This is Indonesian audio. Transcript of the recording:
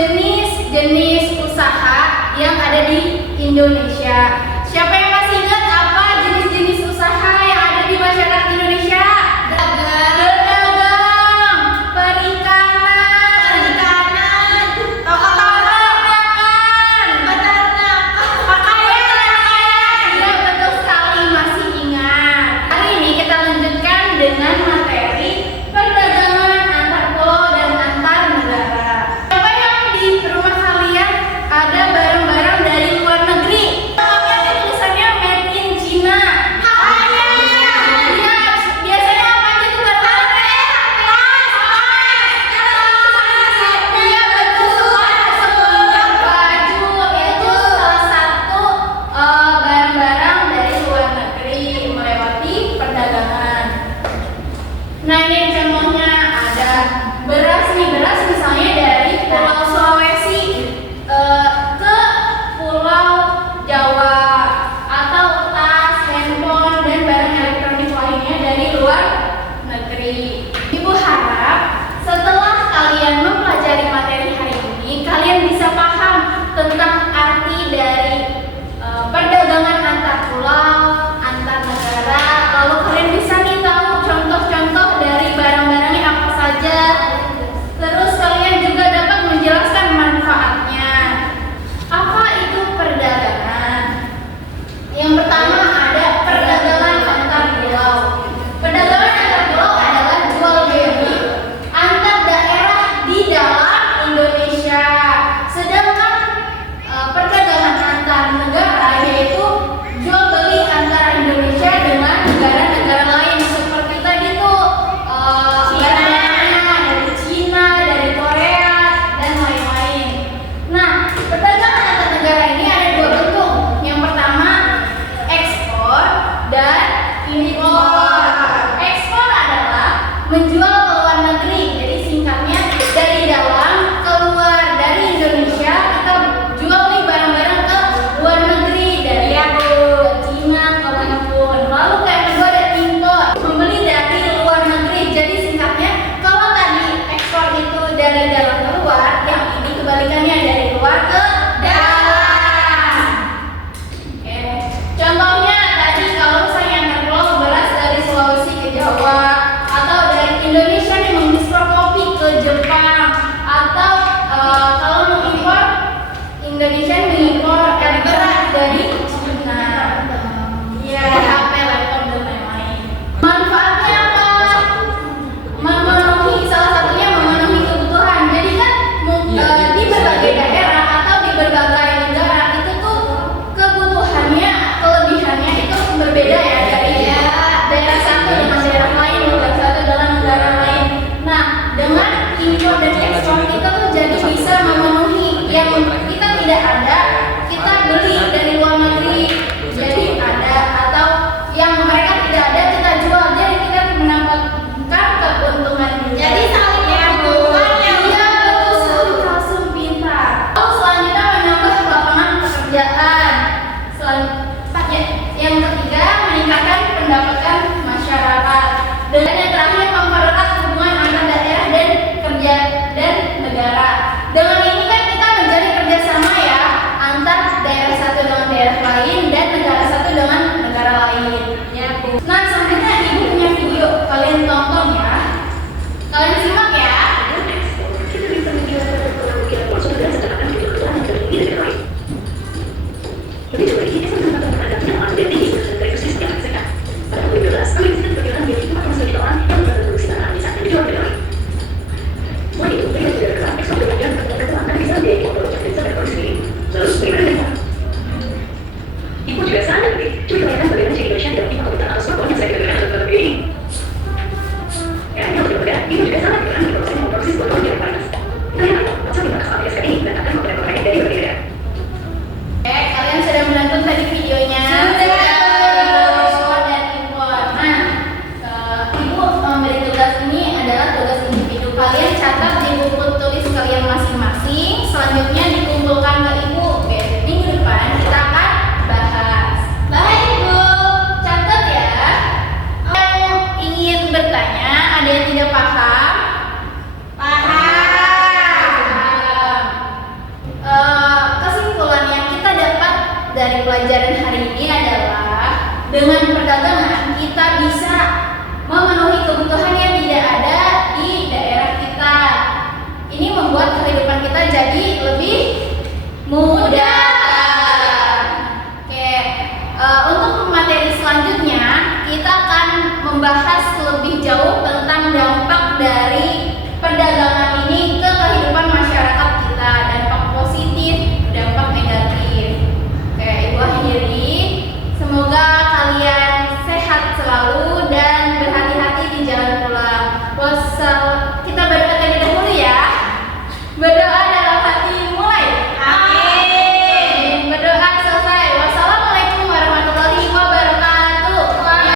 jenis-jenis usaha yang ada di Indonesia. Siapa yang masih ingat apa jenis-jenis usaha yang ada di masyarakat Indonesia? Berdagang, perikanan, pakaian. Ya, betul sekali, masih ingat. Hari ini kita lanjutkan dengan materi perdagangan antar pulau dan antar negara. Siapa yang di rumah kalian ada barang-barang dari luar negeri? Ada tulisannya made in China. Iya, biasanya apa aja tuh barang-barangnya? Iya, betul. Baju itu salah satu barang-barang dari luar negeri melewati perdagangan. Nah, ini contohnya ada beras nih, beras misalnya dari Pulau Sulawesi ke Pulau Jawa, atau tas, handphone, dan barang elektronik lainnya dari luar negeri. Ibu harap setelah kalian mempelajari materi hari ini, kalian bisa paham tentang arti dari perdagangan antar pulau, antar negara. Lalu kalian bisa nih tahu contoh-contoh dari barang-barangnya apa saja. Terus kalian juga dapat menjelaskan manfaatnya. Apa itu perdagangan? Yang pertama ada perdagangan antar pulau. Perdagangan antar pulau adalah jual beli antar daerah di dalam Indonesia. Sedangkan perdagangan antar negara yaitu jual beli antara Indonesia dengan negara-negara lain, seperti tadi tuh barang-barangnya dari Cina, dari Korea, dan lain-lain. Nah, perdagangan antar negara ini ada dua bentuk. Yang pertama ekspor dan impor. Ekspor adalah menjual ke luar negeri, jadi singkatnya dari dalam ke luar. Dari Indonesia kita jual nih barang-barang ke luar negeri, dari ke Cina, ke manapun. Lalu yang kedua ada impor, membeli dari luar negeri, jadi singkatnya kalau tadi ekspor itu dari dalam ke luar, yang ini kebalikannya dari luar ke dalam. Oke. Contohnya tadi kalau misalnya antar pulau beras dari Sulawesi ke Jawa, atau dari Indonesia nih mengekspor kopi ke Jepang, atau kalau mengimpor Indonesia mengimpor beras dari Cina. Iya, HP, laptop, dan lain-lain. Manfaatnya apa? Memenuhi, salah satunya memenuhi kebutuhan. Jadi kan di berbagai daerah atau di berbagai negara itu tuh kebutuhannya, kelebihannya itu berbeda ya, dari daerah satu dengan daerah lain, negara satu dengan negara lain. Nah, dengan impor dan ekspor kita tuh jadi bisa memenuhi yang kita tidak ada, kita beli dari luar negeri jadi ada, atau yang mereka tidak ada kita jual, jadi kita mendapatkan keuntungan juga. Jadi saling menguntungkan ya. Iya, betul sekali, langsung pintar. Lalu selanjutnya menambah lapangan pekerjaan. Selanjutnya yang ketiga meningkatkan pendapatan masyarakat. Dan yang terakhir mempererat hubungan antar daerah dan kerja dan negara. Dengan ini kan kita menjadi kerjasama ya antar daerah satu dengan daerah lain dan negara satu dengan negara lain. Ya, Bu. Nah, selanjutnya Ibu punya video, kalian tonton ya. Kalian simak ya. Ibu juga sadar nih, cuma bayangkan bagaimana si Indonesia dapat 5 kebutuhan atau semua yang saya katakan dalam negeri ini. Ya, yang lebih mudah, ibu juga sangat berani berproses memproses botol yang panas. Kalian tahu, masa lima kesalahan biasa ini dan akan memperoleh dari berbagai negara. Kalian sudah menonton tadi videonya? Ekspor dan impor. Nah, Ibu memberi tugas ini adalah tugas individu. Kalian catat di buku tulis kalian masing-masing. Selanjutnya dikumpulkan ke Ibu. Minggu depan kita akan bahas. Baik Ibu, catat ya. Yang ingin bertanya, ada yang tidak paham? Paham. membahas lebih jauh